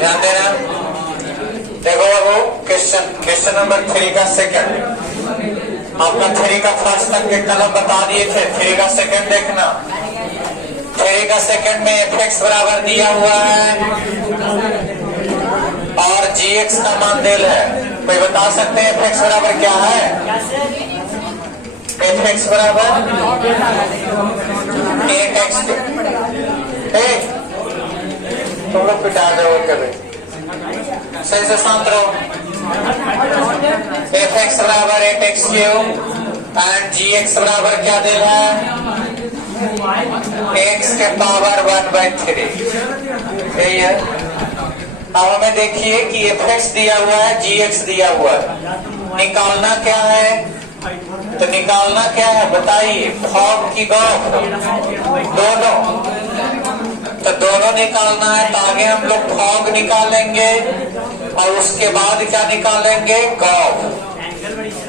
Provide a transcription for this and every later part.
ध्यान देना। देखो बाबू, क्वेश्चन नंबर 3 का सेकंड, आपका 3 का फर्स्ट तक के कलम बता दिए थे। 3 का सेकंड देखना। 3 का सेकंड में fx बराबर दिया हुआ है और gx का मान दिल है। कोई बता सकते हैं fx बराबर क्या है? fx बराबर 8x। तुम लोग पिटा जाओ कभी, सही से शांत रहो। fx बराबर 8x क्यूब एंड gx बराबर क्या दे रहा है? x के पावर 1/3। यही है। अब हमें देखिए कि fx दिया हुआ है, gx दिया हुआ है, निकालना क्या है? तो निकालना क्या है बताइए? फॉग की गॉफ? दोनों। तो दोनों निकालना है, तो आगे हम लोग फॉग निकालेंगे और उसके बाद क्या निकालेंगे? गॉफ।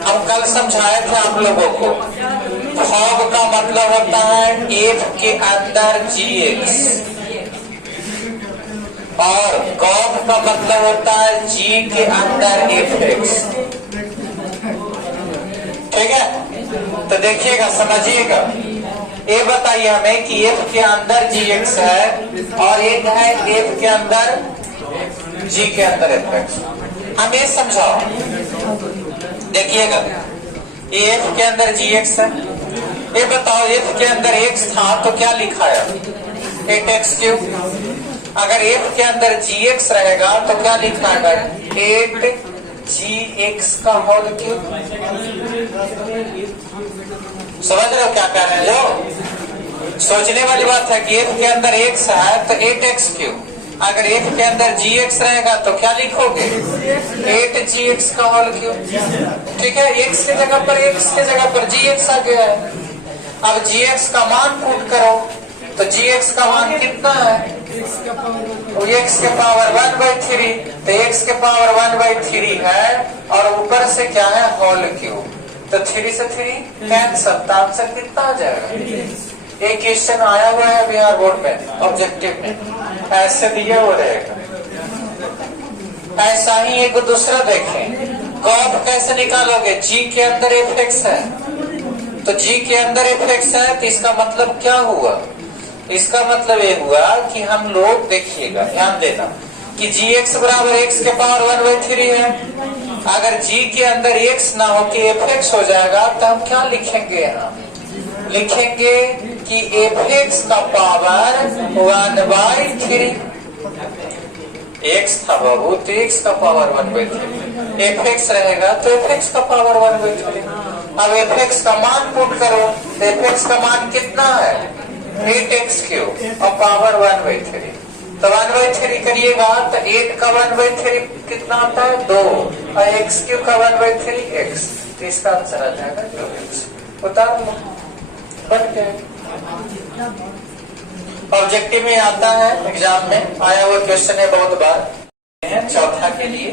हम कल समझाए थे आप लोगों को, फॉग का मतलब होता है f के अंदर gx और गॉफ का मतलब होता है g के अंदर fx। ठीक है, तो देखिएगा, समझिएगा। ये बताइए हमें कि f के अंदर gx है और एक है f के अंदर g के अंदर fx। हम ये समझाओ, देखिएगा, ये f के अंदर gx है। ये बताओ, f के अंदर x था तो क्या लिखा है? 8x cube. अगर f के अंदर gx रहेगा तो क्या लिखा है? 8gx का होल क्यूब। समझ रहे हो क्या कह रहे हैं? जो सोचने वाली बात है कि f के अंदर x है तो 8x क्यूब। अगर f के अंदर gx रहेगा तो क्या लिखोगे? 8gx का होल क्यूब। ठीक है, x की जगह पर gx आ गया है। अब gx का मान पुट करो तो gx का मान कितना है? x के पावर 1/3। तो x के पावर 1/3 है और ऊपर से क्या है? Whole cube. तो 3 से 3 कैंसल, तो आंसर कितना आ जाएगा? एक क्वेश्चन आया हुआ है बिहार बोर्ड में ऑब्जेक्टिव में, ऐसे दिया हुआ रहेगा। ऐसा ही एक दूसरा देखें, गॉफ कैसे निकालोगे? g के अंदर fx है, तो g के अंदर fx है तो इसका मतलब क्या हुआ? इसका मतलब ये हुआ कि हम लोग, देखिएगा, ध्यान देना कि gx बराबर x के पावर 1/3 है। अगर g के अंदर x ना हो कि fx हो जाएगा तो हम क्या लिखेंगे? यहाँ लिखेंगे कि fx का पावर 1/3। x था बाबू तो x का पावर 1/3, fx रहेगा तो fx का पावर 1/3। अब fx का मान पुट करो तो fx का मान कितना है? 8x क्यूब और पावर 1/3। तो 1/3 करिएगा तो 8 का 1/3 कितना आता है? 2 और x क्यूब का 1/3 x। तो इसका आंसर आ जाएगा 2x। उतार लो, बन गया। ऑब्जेक्टिव में आता है, एग्जाम में आया हुआ क्वेश्चन है बहुत बार। चौथा के लिए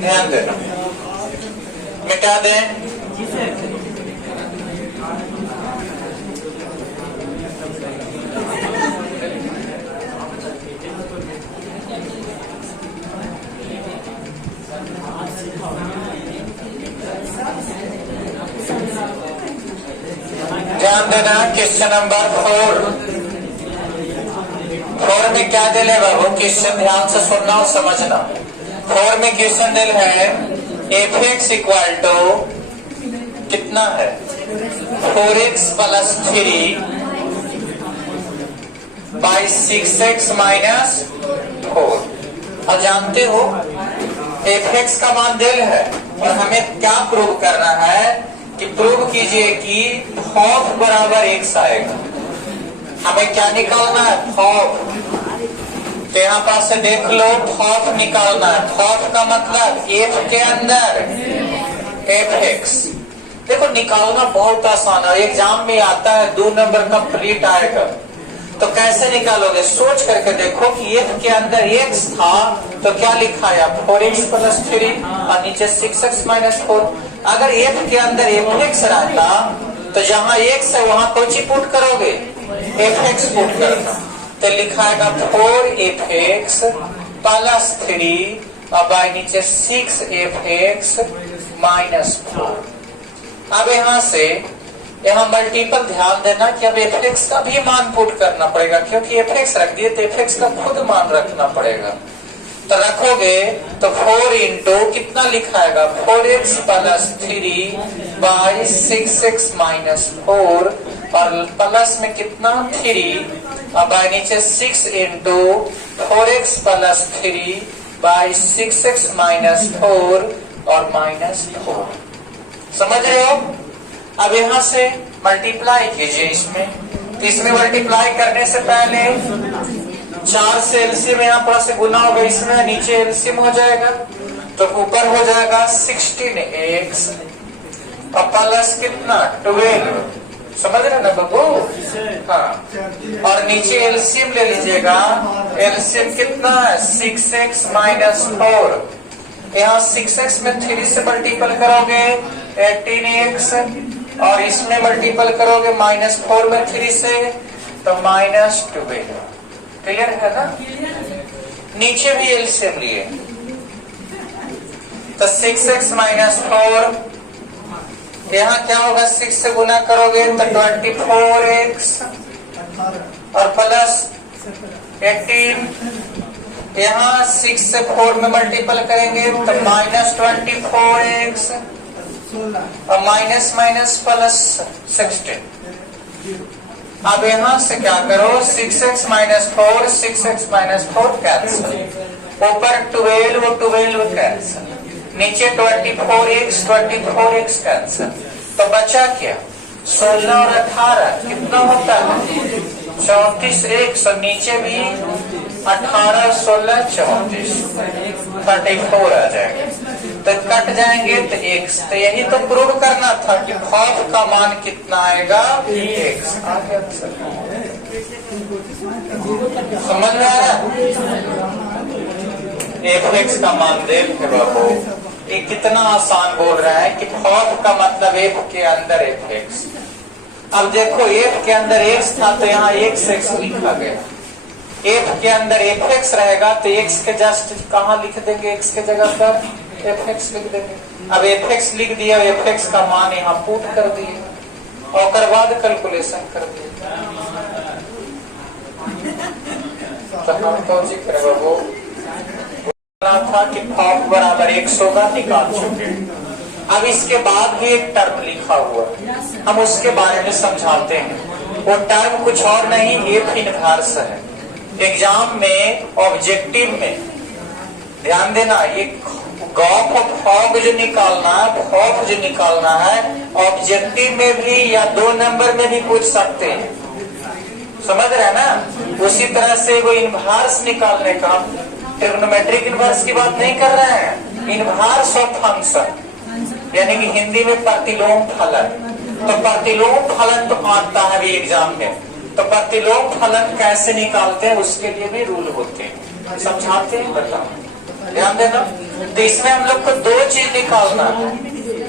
ध्यान देना, मिटा दें। ध्यान देना, क्वेश्चन नंबर 4 में क्या दिल है बाबू? क्वेश्चन ध्यान से सुनना और समझना। 4 में क्वेश्चन दिल है fx इक्वल टू कितना है? 4x + 3 by 6x - 4। और जानते हो fx का मान दिल है और हमें क्या प्रूव करना है कि प्रूव कीजिए कि फॉग बराबर x आएगा। हमें क्या निकालना है? फॉग। तो यहाँ पास से देख लो, फॉग निकालना है। फॉग का मतलब f के अंदर fx। देखो निकालना बहुत आसान है, एग्जाम में आता है 2 नंबर कंप्लीट आएगा। तो कैसे निकालोगे? सोच करके देखो कि f के अंदर x था तो क्या लिखा है? 4x + 3 और नीचे 6x - 4। अगर एफ के अंदर एफ एक्स रहता तो जहां एक्स है वहां कौन सी पुट करोगे, एफ एक्स पुट करना। तो लिखाएगा 4f(x) प्लस 3 और बाई नीचे 6f(x) माइनस 4। अब यहां से यहाँ मल्टीपल ध्यान देना कि अब f(x) का भी मान पुट करना पड़ेगा, क्योंकि f(x) रख दिए तो f(x) का खुद मान रखना पड़ेगा। तो रखोगे तो 4 इंटू कितना लिखाएगा, 4x plus 3 by 6x minus 4 और प्लस में कितना 3 और बाई नीचे 6 into 4x plus 3 by 6x minus 4 और माइनस 4। समझ रहे हो? अब यहां से मल्टीप्लाई कीजिए इसमें। तो इसमें मल्टीप्लाई करने से पहले 4 से एलसीएम यहाँ पर से गुना होगा, इसमें नीचे एलसीएम हो जाएगा तो ऊपर हो जाएगा 16x और प्लस कितना 12। समझ रहे ना बाबू? हाँ, और नीचे एलसीएम ले लीजिएगा। एलसीएम कितना है 6x माइनस 4। यहाँ 6x में 3 से मल्टीपल करोगे 18x और इसमें मल्टीपल करोगे माइनस 4 में 3 से तो माइनस 12। क्लियर है ना? नीचे भी एलसीएम लिए तो 6x माइनस 4, यहाँ क्या होगा 6 से गुना करोगे तो 24x और प्लस 18, यहाँ 6 से 4 में मल्टीपल करेंगे तो माइनस 24x और माइनस माइनस प्लस 16। अब यहाँ से क्या करो 6x minus 4, 6x minus 4 cancel, ऊपर 12 कैंसिल, नीचे 24x कैंसिल, तो बचा क्या 16 और 18 कितना होता है 34x और नीचे भी 18 16 34 34 आ जाएगा। तो कट जाएंगे तो x, तो यही तो प्रूव करना था कि खौफ का मान कितना आएगा x। समझ में आ रहा है? f(x) का मान देख बाबू, ये कितना आसान बोल रहा है कि खौफ का मतलब f के अंदर f(x). अब देखो f के अंदर x था तो यहाँ x लिखा गया, f के अंदर f(x) रहेगा तो x के जस्ट कहाँ लिख देंगे, x के जगह पर f(x) लिख देंगे। अब f(x) लिख दिया, f(x) का मान यहाँ पुट कर दिए और बाद कैलकुलेशन कर दिए। तो हम कौन सी करेगा वो था कि खौफ बराबर 100 होगा, निकाल चुके। अब इसके बाद भी एक टर्म लिखा हुआ, हम उसके बारे में समझाते हैं। वो टर्म कुछ और नहीं, एफ इनवर्स है। एग्जाम में ऑब्जेक्टिव में ध्यान देना, ये गॉफ ऑफ फॉग जो निकालना है, खौफ जो निकालना है, ऑब्जेक्टिव में भी या 2 नंबर में भी पूछ सकते हैं। समझ रहे हैं ना? उसी तरह से वो इनवर्स निकालने का, ट्रिग्नोमेट्रिक इनवर्स की बात नहीं कर रहे हैं, इनवर्स ऑफ फंक्शन यानी कि हिंदी में प्रतिलोम फलन। तो प्रतिलोम फलन तो आता है भी एग्जाम में, तो प्रतिलोम फलन कैसे निकालते हैं उसके लिए भी रूल होते हैं, समझाते हैं, बताओ ध्यान देना। तो इसमें हम लोग को 2 चीज निकालना है,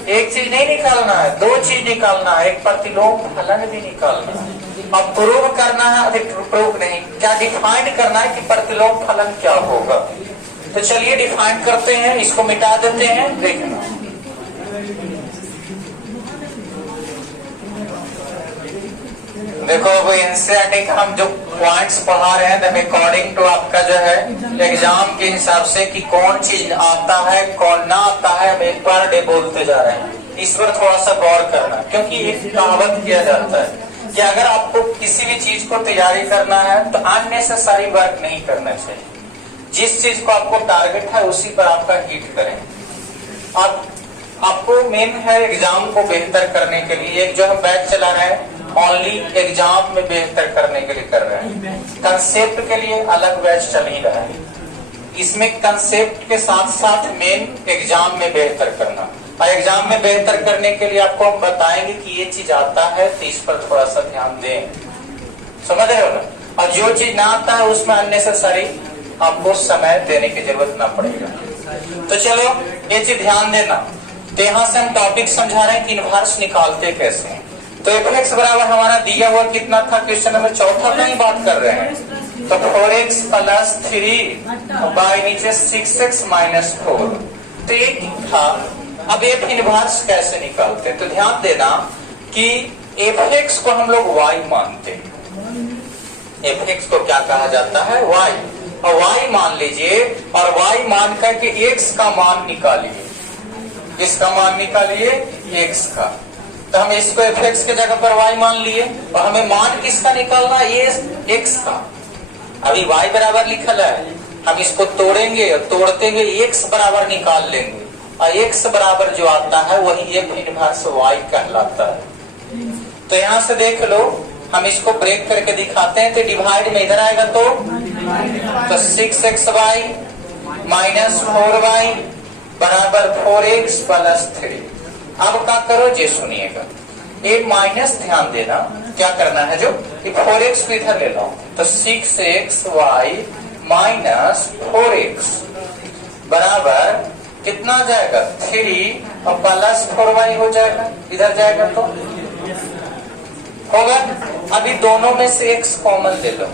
एक चीज नहीं निकालना है, 2 चीज निकालना है, एक प्रतिलोम फलन भी निकालना है। अब प्रूव करना है, प्रूव नहीं, क्या डिफाइन करना है कि प्रतिलोम फलन क्या होगा। तो चलिए डिफाइन करते हैं, इसको मिटा देते हैं, देखना। देखो वो एनसीईआरटी का हम जो पॉइंट्स पढ़ा रहे हैं, अकॉर्डिंग टू आपका जो है एग्जाम के हिसाब से कि कौन चीज आता है कौन ना आता है, हम एक पर डे बोलते जा रहे हैं। इस पर थोड़ा सा गौर करना, क्योंकि एक कहावत किया जाता है कि अगर आपको किसी भी चीज को तैयारी करना है तो अननेसेसरी वर्क नहीं करना चाहिए। जिस चीज को आपको टारगेट है उसी पर आपका हिट करें। अब आपको मेन है एग्जाम को बेहतर करने के लिए, एक जो हम बैच चला रहे हैं ओनली एग्जाम में बेहतर करने के लिए कर रहे हैं। कंसेप्ट के लिए अलग बैच चल ही रहा है, इसमें कंसेप्ट के साथ साथ मेन एग्जाम में बेहतर करना। और एग्जाम में बेहतर करने के लिए आपको हम बताएंगे कि ये चीज आता है तो इस पर थोड़ा सा ध्यान दें, समझ रहे हो ना। और जो चीज ना आता है उसमें अननेसेसरी आपको समय देने की जरूरत ना पड़ेगा। तो चलो ये चीज ध्यान देना। तो यहाँ से हम टॉपिक समझा रहे हैं कि इनवर्स निकालते कैसे हैं। तो fx बराबर हमारा दिया हुआ कितना था, क्वेश्चन नंबर 4 का ही बात कर रहे हैं। तो 4x प्लस 3 बाई नीचे 6x माइनस 4, तो एक था। अब f इनवर्स कैसे निकालते हैं, तो ध्यान देना कि fx को हम लोग y मानते हैं। fx को क्या कहा जाता है, y, और y मान लीजिए, और y मान करके x का मान निकालिए। इसका मान निकालिए x का, तो हम इसको fx के जगह पर y मान लिए, और हमें मान किसका निकालना, ये x का। अभी y बराबर लिखल है, हम इसको तोड़ेंगे और तोड़ते हुए x बराबर निकाल लेंगे, और x बराबर जो आता है वही f इनवर्स y कहलाता है। तो यहाँ से देख लो, हम इसको ब्रेक करके दिखाते हैं। तो डिवाइड में इधर आएगा तो 6xy माइनस 4y बराबर 4x प्लस 3। अब क्या करो जे सुनिएगा, एक माइनस ध्यान देना, क्या करना है जो कि 4x को इधर ले लो, तो 6xy माइनस 4x बराबर कितना आ जाएगा 3 और प्लस 4y हो जाएगा, इधर जाएगा तो होगा। अभी दोनों में से x कॉमन ले लो,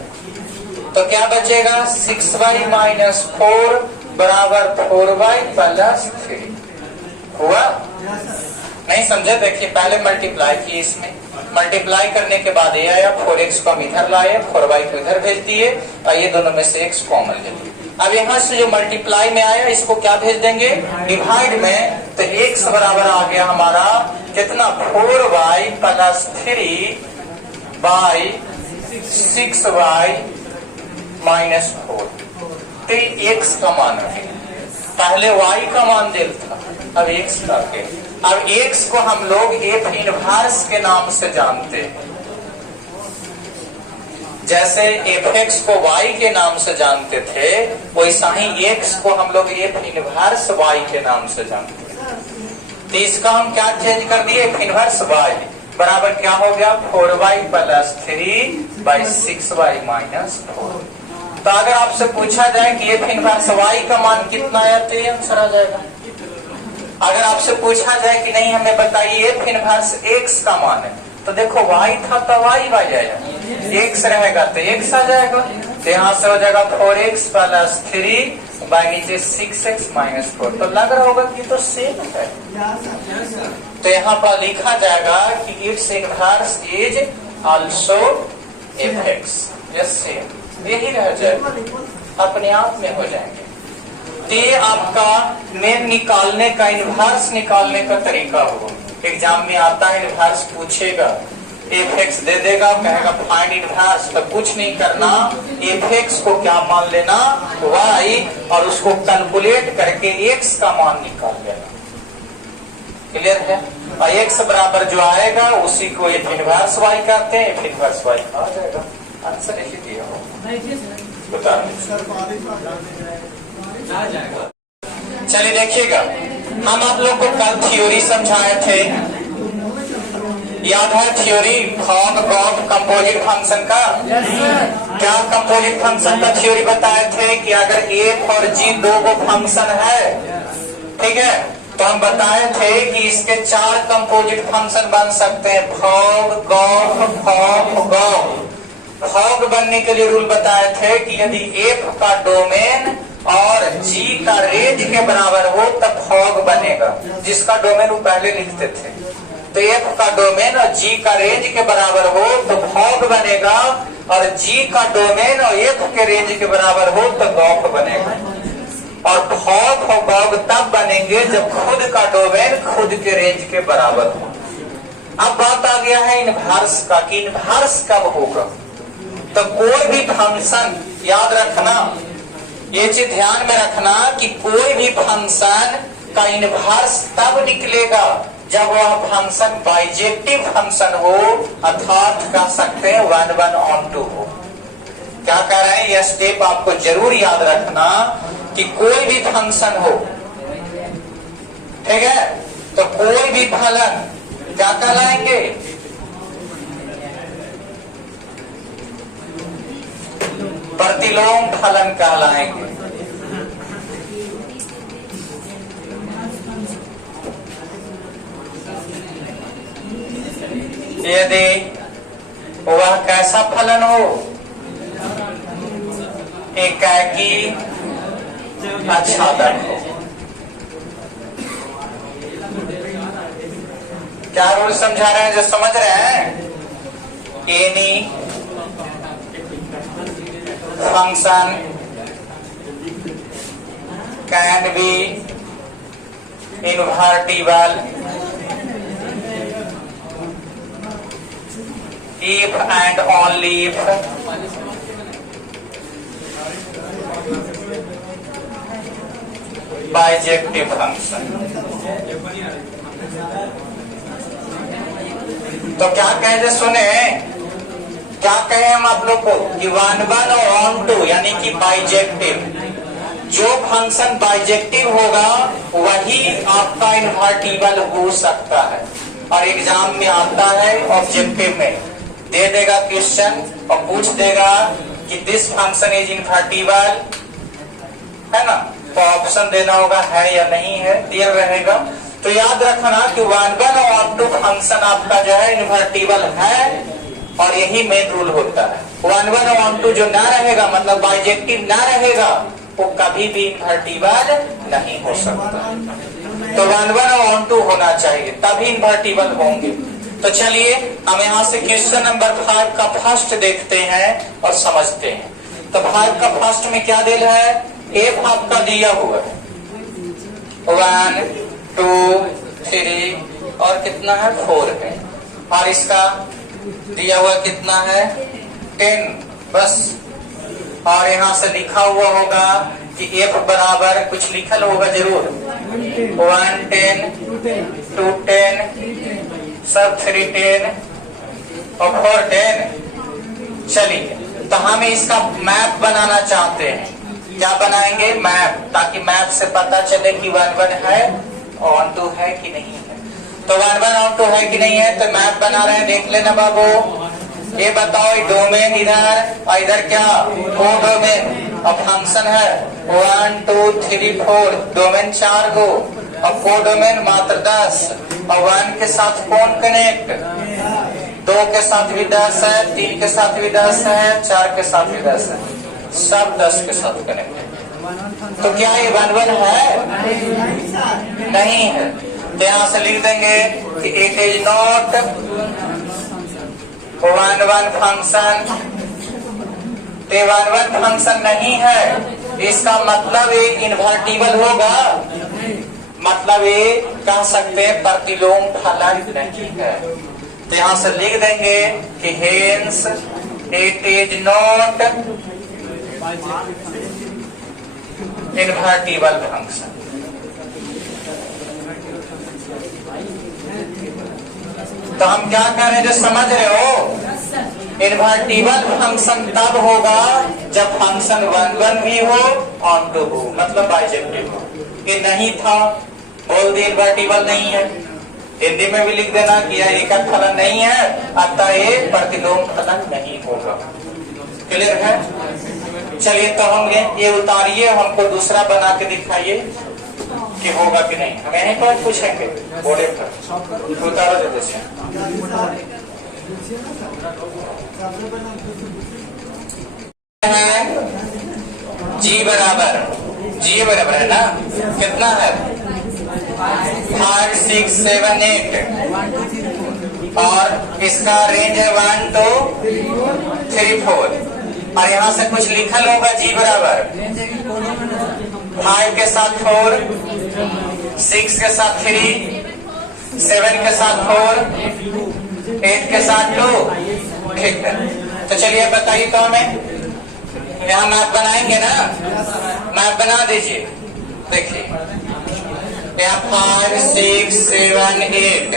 तो क्या बचेगा 6y माइनस 4 बराबर 4y प्लस 3 हुआ। नहीं समझे, देखिए पहले मल्टीप्लाई किए, इसमें मल्टीप्लाई करने के बाद ये आया 4x को हम इधर लाए, 4y को इधर भेज दिए, और ये दोनों में से x कॉमन ले लिए। अब यहाँ से जो मल्टीप्लाई में आया इसको क्या भेज देंगे, डिवाइड में, तो x बराबर आ गया हमारा कितना 4y plus 3 by 6y minus 4। तो x का मान है, पहले y का मान दिल था, अब x का के। अब x को हम लोग f इनवर्स के नाम से जानते हैं। जैसे fx को y के नाम से जानते थे, वैसा ही x को हम लोग f इनवर्स y के नाम से जानते हैं। तो इसका हम क्या चेंज कर दिए, f इनवर्स y बराबर क्या हो गया 4y plus 3 by 6y minus 4। तो अगर आपसे पूछा जाए कि f इनवर्स y का मान कितना आया, तो ये आंसर आ जाएगा। अगर आपसे पूछा जाए कि नहीं हमें बताइए f इनवर्स x का मान है, तो देखो y था तो y आया, x रहेगा तो x आ जाएगा। तो यहाँ से हो जाएगा 4x प्लस 3 बाई नीचे 6x माइनस 4। तो लग रहा होगा कि तो सेम है, तो यहाँ पर लिखा जाएगा कि it's inverse is also fx, yes same, यही रह जाएगा, अपने आप में हो जाएंगे। ये आपका मेन निकालने का, इनवर्स निकालने का तरीका होगा। एग्जाम में आता है, इनवर्स पूछेगा, fx दे देगा, कहेगा फाइंड इनवर्स, तो कुछ नहीं करना, fx को क्या मान लेना y, और उसको कैलकुलेट करके x का मान निकाल लेना। क्लियर है। और x बराबर जो आएगा उसी को f इनवर्स y कहते हैं, f इनवर्स y आ जाएगा। आंसर यही दिया हो, बता चलिए देखिएगा, हम आप लोग को कल थ्योरी समझाए थे, याद है theory fog Gogh composite function का। क्या कंपोजिट फंक्शन का थ्योरी बताए थे कि अगर f और g दो गो फंक्शन है, ठीक है, तो हम बताए थे कि इसके 4 कंपोजिट फंक्शन बन सकते हैं, fog Gogh fog Gogh. Fog बनने के लिए रूल बताए थे कि यदि f का डोमेन और g का रेंज के बराबर हो तब फॉग बनेगा, जिसका डोमेन वो पहले लिखते थे। तो f का डोमेन और g का रेंज के बराबर हो तो फॉग बनेगा, और g का डोमेन और f के रेंज के बराबर हो तो गॉग बनेगा। और फॉग और गॉग तब बनेंगे जब खुद का डोमेन खुद के रेंज के बराबर हो। अब बात आ गया है इनवर्स का, कि इनवर्स कब होगा। तो कोई भी फंक्शन, याद रखना, ये चीज ध्यान में रखना कि कोई भी फंक्शन का इनवर्स तब निकलेगा जब वह फंक्शन बाइजेक्टिव फंक्शन हो, अर्थात कह सकते हैं 1 1 on 2 हो। क्या कह रहे हैं, यह स्टेप आपको जरूर याद रखना कि कोई भी फंक्शन हो, ठीक है, तो कोई भी फलन क्या कहलाएंगे, प्रतिलोम फलन कहलाएंगे। यदि वह कैसा फलन हो, एकाकी आच्छादन हो। क्या रूल समझा रहे हैं, जो समझ रहे हैं? Any function can be invertible if and only if bijective function। तो क्या कहे सुने, क्या कहे हम आप लोग को कि 1 1 और ऑन टू यानी कि बाइजेक्टिव, जो फंक्शन बाइजेक्टिव होगा वही आपका इन्वर्टिबल हो सकता है। और एग्जाम में आता है, ऑब्जेक्टिव में दे देगा क्वेश्चन और पूछ देगा कि दिस फंक्शन इज इन्वर्टिबल, है ना, तो ऑप्शन देना होगा है या नहीं है, दिया रहेगा। तो याद रखना कि 1 1 और ऑन टू फंक्शन आपका जो है इन्वर्टिबल है, और यही मेन रूल होता है। 1 1 और ऑन टू जो ना रहेगा, मतलब बाइजेक्टिव ना रहेगा, वो कभी भी इन्वर्टिबल नहीं हो सकता। तो 1 1 और ऑन टू होना चाहिए, तभी इन्वर्टिबल होंगे। तो चलिए हम यहाँ से क्वेश्चन नंबर 5 का फर्स्ट देखते हैं और समझते हैं। तो 5 का फर्स्ट में क्या दिया है, एफ आपका दिया हुआ है 1 2 3 और कितना है 4 है, और इसका दिया हुआ कितना है 10 बस। और यहाँ से लिखा हुआ होगा कि एफ बराबर कुछ लिखल होगा जरूर, 1 10 2 10 सब 3 10 और 4 10। चलिए तो हम इसका मैप बनाना चाहते हैं। क्या बनाएंगे, मैप, ताकि मैप से पता चले कि 1 1 है ऑन टू है कि नहीं है। तो 1 1 ऑन टू है कि नहीं है, तो मैप बना रहे हैं, देख लेना बाबू। ये बताओ डोमेन इधर और इधर क्या कोडोमेन, और फंक्शन है 1 2 3 4, डोमेन 4 गो और कोडोमेन मात्र 10, और 1 के साथ कौन कनेक्ट, 2 के साथ भी 10 है, 3 के साथ भी 10 है, 4 के साथ भी 10 है, सब 10 के साथ कनेक्ट। तो क्या ये 1 1 है, नहीं है। तो यहाँ से लिख देंगे कि इट इज नॉट 1 1 फंक्शन। तो 1 1 फंक्शन नहीं है, इसका मतलब ये इन्वर्टिबल होगा, मतलब ये कह सकते हैं प्रतिलोम फलन नहीं है। तो यहाँ से लिख देंगे कि hence it is not invertible function. तो हम क्या कह रहे हैं, जो समझ रहे हो, इन्वर्टिबल फंक्शन तब होगा जब फंक्शन 1 1 भी हो ऑन टू हो, मतलब बाइजेक्टिव हो। ये नहीं था, बोल दिए इन्वर्टिबल नहीं है। हिंदी में भी लिख देना कि यह एकक फलन नहीं है, अतः ये प्रतिलोम फलन नहीं होगा। क्लियर है? चलिए तो हम ये उतारिए, हमको दूसरा बना के दिखाइए कि होगा कि नहीं। हम यहीं पर पूछेंगे बोर्डे पर, उतारो जल्दी से। जी बराबर है ना, कितना है 5 6 7 8, और इसका रेंज है 1 2 3 4, और यहाँ से कुछ लिखल होगा जी बराबर 5 के साथ 4, 6 के साथ 3, 7 के साथ 4, 8 के साथ 2। ठीक है, तो चलिए बताइए तो हमें यहाँ मैप बनाएंगे ना, मैप बना दीजिए। देखिए यहाँ 5 6 7 8,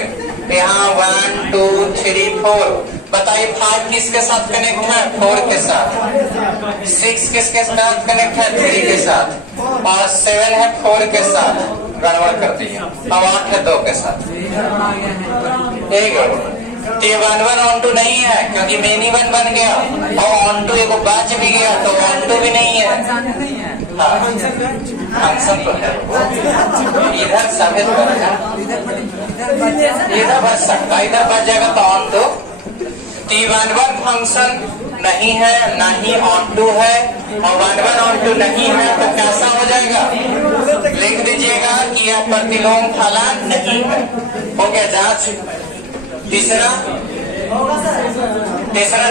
यहाँ 1 2 3 4। बताइए 5 किसके साथ कनेक्ट है, 4 के साथ, 6 किसके साथ कनेक्ट है, 3 के साथ, और 7 है 4 के साथ। गड़बड़ कर दिए। अब 8 है 2 के साथ, एक तो ये 1 1 ऑन टू नहीं है, क्योंकि मेनी 1 बन गया, और ऑन टू एक बच भी गया, तो ऑन टू भी नहीं है। हाँ, फंक्शन तो है, इधर सफेद इधर बच सकता, इधर बच जाएगा तो ऑन टू T11 फंक्शन नहीं है, ना ही ऑन2 है, और 11 ऑन2 नहीं है, तो कैसा हो जाएगा? लिख दीजिएगा कि यह प्रतिलोम फलन नहीं है। हो गया जांच। तीसरा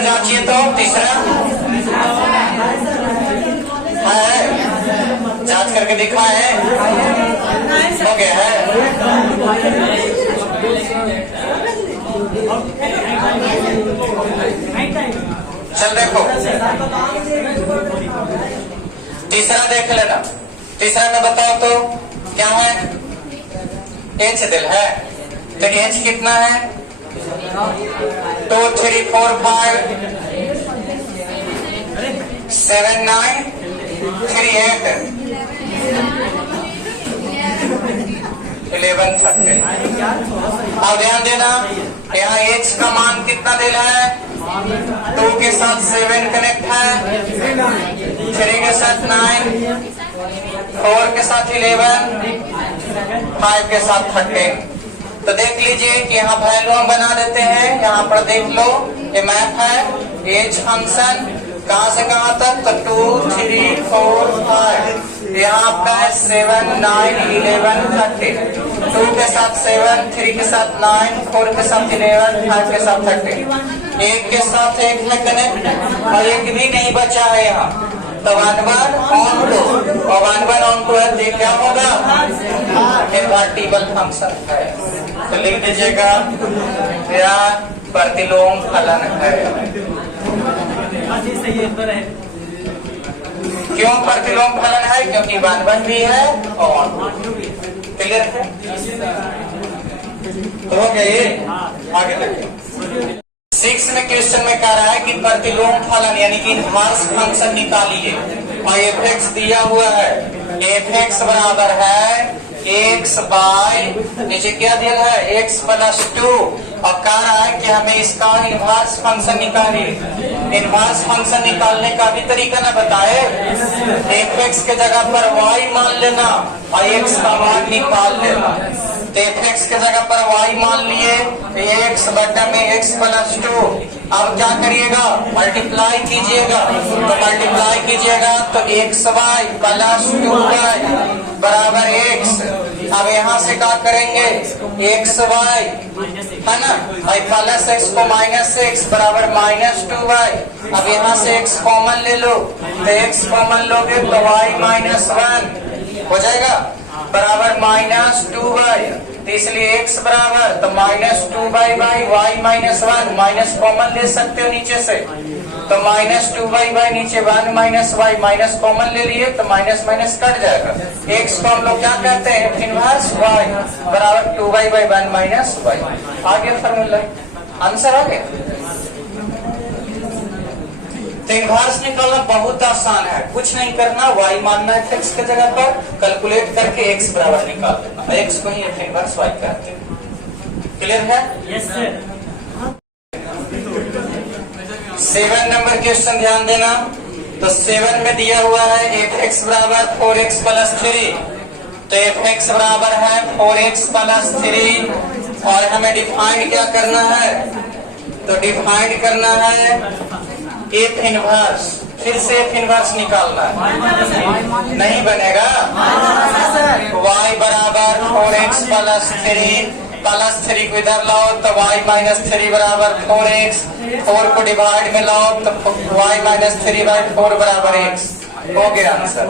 जांचिए तो तीसरा है, जांच करके दिखाए, हो गया है। चल देखो तीसरा देख लेना। तीसरा में बताओ तो क्या है? एच दिल है, तो एच कितना है? 2 3 4 5 7 9 3 8 11 13। अब ध्यान देना, यहाँ एच का मान कितना देना है? 2 के साथ 7 कनेक्ट है, 3 के साथ 9, 4 के साथ 11, 5 के साथ 13। तो देख लीजिए कि यहाँ वैल्यू हम बना देते हैं। यहाँ पर देख लो, ये मैप है एच फंक्शन कहाँ से कहाँ तक, तो 2 3 4 5, यहाँ आपका है 7 9 11 13, 2 के साथ 7, 3 के साथ 9, 4 के साथ 11, 5 के साथ 13। एक के साथ एक है कनेक्ट, और एक भी नहीं बचा है यहाँ, तो 11 ऑन2 और 11 ऑन2 है, तो क्या होगा? इनवर्टिबल फंक्शन है। तो लिख दीजिएगा यह प्रतिलोम फलन है। क्यों प्रतिलोम फलन है? क्योंकि 11 भी है और क्लियर है। तो हो गया ये। आगे देखिए 6 में क्वेश्चन में कह रहा है कि प्रतिलोम फलन यानी कि इनवर्स फंक्शन निकालिए, और एफ दिया हुआ है। एफ बराबर है x बाय नीचे क्या दिया है? x प्लस 2, और कह रहा है कि हमें इसका इनवर्स फंक्शन निकालिए। इनवर्स फंक्शन निकालने का भी तरीका ना बताए। एफ के जगह पर y मान लेना और x का मान निकाल लेना। तो एफ के जगह पर y मान लिए, x बटा में x प्लस 2। अब क्या करिएगा? मल्टीप्लाई कीजिएगा, तो मल्टीप्लाई कीजिएगा तो xy प्लस 2y बराबर x। अब यहाँ से क्या करेंगे? xy है ना, भाई प्लस x को माइनस x बराबर माइनस 2y। अब यहाँ से x कॉमन ले लो, तो x कॉमन लोगे तो y माइनस 1 हो जाएगा बराबर माइनस 2y। तो इसलिए x बराबर तो minus 2y by y minus 1, minus common ले सकते हो नीचे से, तो माइनस 2y बाई नीचे 1 माइनस y, माइनस कॉमन ले लिए तो माइनस माइनस कट जाएगा। x को हम लोग क्या कहते हैं? इनवर्स y बराबर 2y बाई 1 माइनस y। आगे फॉर्मूला आंसर आ गया। तो इनवर्स निकालना बहुत आसान है, कुछ नहीं करना, y मानना है x के जगह पर, कैलकुलेट करके x बराबर निकाल देना, x को ही इनवर्स y कहते हैं। क्लियर है? Yes sir. 7 नंबर क्वेश्चन ध्यान देना। तो 7 में दिया हुआ है f(x) बराबर 4x प्लस 3, तो f(x) बराबर है 4x प्लस 3, और हमें डिफाइंड क्या करना है? तो डिफाइंड करना है एफ इनवर्स। फिर से एफ इनवर्स निकालना है, नहीं बनेगा। y बराबर 4x प्लस 3, प्लस 3 को इधर लाओ तो y माइनस 3 बराबर 4x, 4 को डिवाइड में लाओ तो y माइनस 3 बाई 4 बराबर x। हो गया आंसर।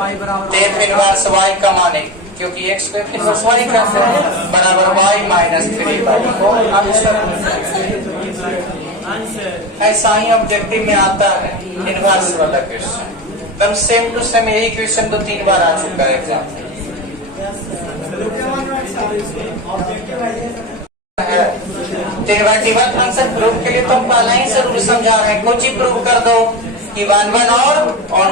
एफ इनवर्स y का माने, क्योंकि x को एफ इनवर्स y कहते हैं, बराबर y माइनस 3 बाई 4 आंसर। ऐसा ही ऑब्जेक्टिव में आता है इनवर्स वाला क्वेश्चन, तब सेम टू सेम यही क्वेश्चन 2-3 बार आ चुका है एग्जाम में। इनवर्टिबल फंक्शन प्रूफ के लिए तो हम पहले ही से रूल समझा रहे हैं। कुछ ही प्रूफ कर दो कि 1 और ऑन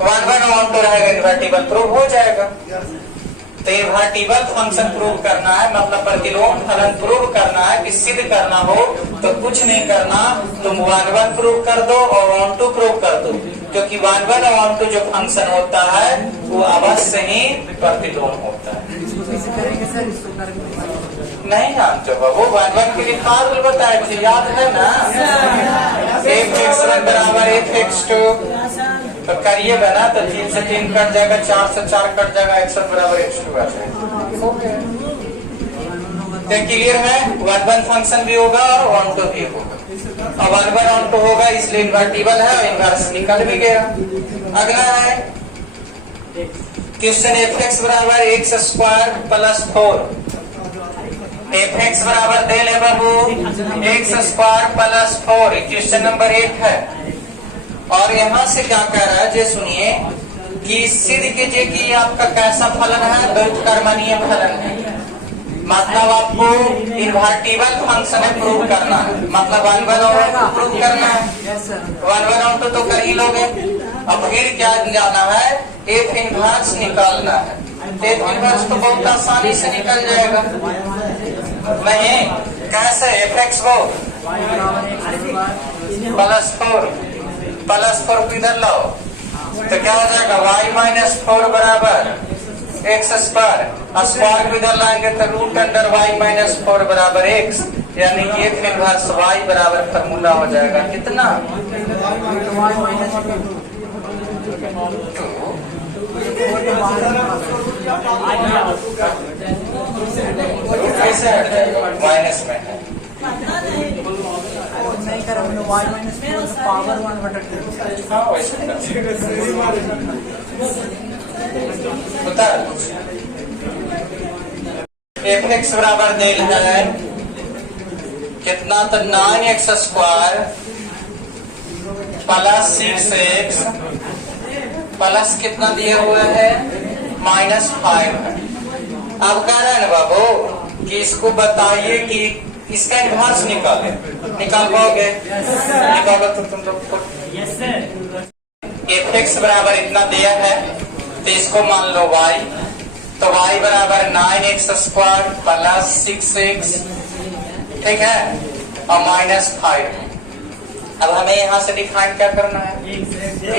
1 ऑन 2 रहेगा, इनवर्टिबल प्रूफ हो जाएगा। तो इनवर्टिबल फंक्शन प्रूव करना है, मतलब प्रतिलोम फलन प्रूव करना है कि सिद्ध करना हो तो कुछ नहीं करना, तुम 1 प्रूव कर दो और 1 प्रूव कर दो, क्योंकि 1 और 1 जो फंक्शन होता है वो अवश्य ही प्रतिलोम होता है। नहीं जानते बाबू, 1 1 के लिए फार्मूला बताए थे, याद है ना? f(x1) बराबर f(x2) तो करिएगा ना तो 3 से 3 कट जाएगा, 4 से 4 कट जाएगा, x1 बराबर x2 आ जाएगा। तो क्लियर है, 1 1 फंक्शन भी होगा और 1 2 भी होगा। अब 1 1 1 2 होगा इसलिए इन्वर्टिबल है और इन्वर्स निकल भी गया। अगला है क्वेश्चन f(x) बराबर x² प्लस 4। f(x) बराबर दे ले बाबू x² प्लस 4, क्वेश्चन नंबर 8 है। और यहाँ से क्या कह रहा है, जे सुनिए कि सिद्ध कीजिए कि आपका कैसा फलन है, द्वैत कर्मणीय फलन है। मतलब आपको इन्वर्टिबल फंक्शन है प्रूव करना है, मतलब 1 1 और 1 2 प्रूव करना है। 1 1 और 2 तो कर ही लोगे। अब फिर क्या जाना है, f इनवर्स निकालना है। f इनवर्स तो बहुत आसानी से निकल जाएगा। नहीं कैसे, f(x) को प्लस 4 को इधर लाओ तो क्या हो जाएगा, y माइनस 4 बराबर x स्क्वायर, स्क्वायर को इधर लाएंगे तो रूट अंडर y माइनस 4 बराबर x, यानी कि f इनवर्स y बराबर फॉर्मूला हो जाएगा कितना, कैसे हट जाएगा, माइनस में है नहीं कर y माइनस पावर 1 बटा 2। हाँ वैसे बता f(x) बराबर दे है कितना, तो 9x² प्लस 6x प्लस कितना दिया हुआ है, -5 है। अब कह रहे हैं ना बाबू कि इसको बताइए कि इसका इन्वर्स निकाले, निकाल पाओगे? निकालो तो तुम लोग खुद। f(x) बराबर इतना दिया है तो इसको मान लो y, तो y बराबर 9x² प्लस 6x, ठीक है, और -5। अब हमें यहाँ से डिफाइन क्या करना है,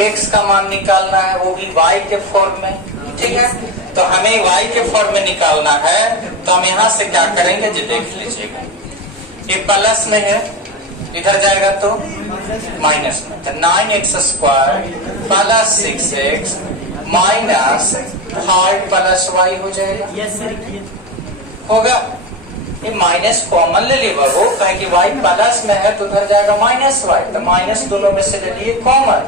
x का मान निकालना है, वो भी y के फॉर्म में, ठीक है। तो हमें y के फॉर्म में निकालना है, तो हम यहाँ से क्या करेंगे जी देख लीजिएगा, ये प्लस में है, इधर जाएगा तो माइनस में, तो 9x² plus 6x minus 5 plus y हो जाएगा, होगा। ये माइनस कॉमन ले लिए बाबू, कहें कि y प्लस में है तो उधर जाएगा -y, तो माइनस दोनों में से ले लिए कॉमन,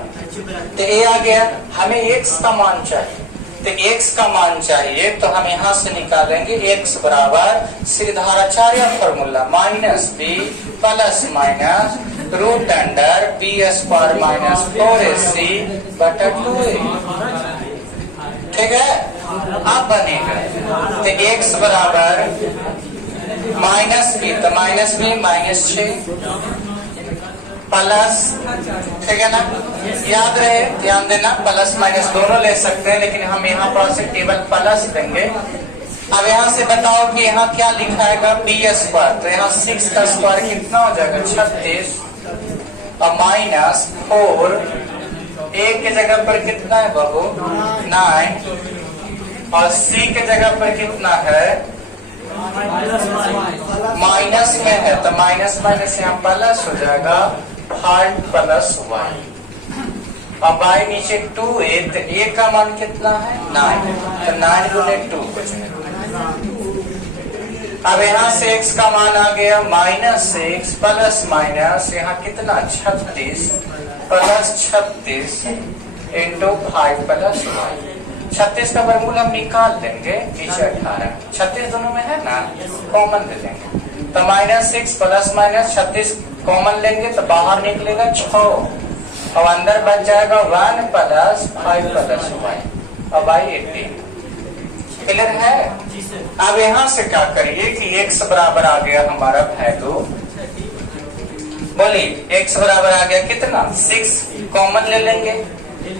तो ये आ गया। हमें x का मान चाहिए, तो x का मान चाहिए तो हम यहाँ से निकालेंगे x बराबर Shridharacharya formula -b plus minus root under b² minus 4ac बटा 2a, ठीक है। अब बनेगा तो x बराबर -b, तो -6 प्लस, ठीक है ना, याद रहे, ध्यान देना, प्लस माइनस दोनों ले सकते हैं, लेकिन हम यहाँ पर से केवल प्लस देंगे। अब यहाँ से बताओ कि यहाँ क्या लिखा है, b², तो यहाँ 6 का स्क्वायर कितना हो जाएगा, 36, और -4, a के जगह पर कितना है बाबू, 9, और c के जगह पर कितना है, माइनस में है, तो माइनस माइनस यहाँ प्लस हो जाएगा, 5 प्लस y, अब y नीचे 2a, तो a का मान कितना है, 9, तो 9 गुने 2 हो जाएगा। अब यहाँ से x का मान आ गया -6 प्लस माइनस यहाँ कितना, 36 प्लस 36 इंटू 5 प्लस y, 36 का वर्गमूल हम निकाल देंगे, पीछे 18, 36 दोनों में है ना, कॉमन ले लेंगे, तो -6 प्लस माइनस 36 कॉमन लेंगे तो बाहर निकलेगा 6, और अंदर बच जाएगा 1 प्लस 5 प्लस y, और y 18, क्लियर है। अब यहाँ से क्या करिए कि x बराबर आ गया हमारा वैल्यू, बोलिए x बराबर आ गया कितना, 6 कॉमन ले लेंगे,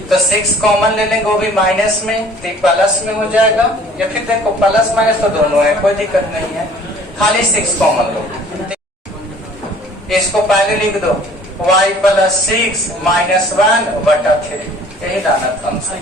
तो 6 कॉमन ले लेंगे, वो भी माइनस में, तो प्लस में हो जाएगा, या फिर देखो प्लस माइनस तो दोनों है, कोई दिक्कत नहीं है, खाली 6 कॉमन लो। इसको पहले लिख दो, y प्लस 6 -1 बटा 3, यही लाना था हमसे।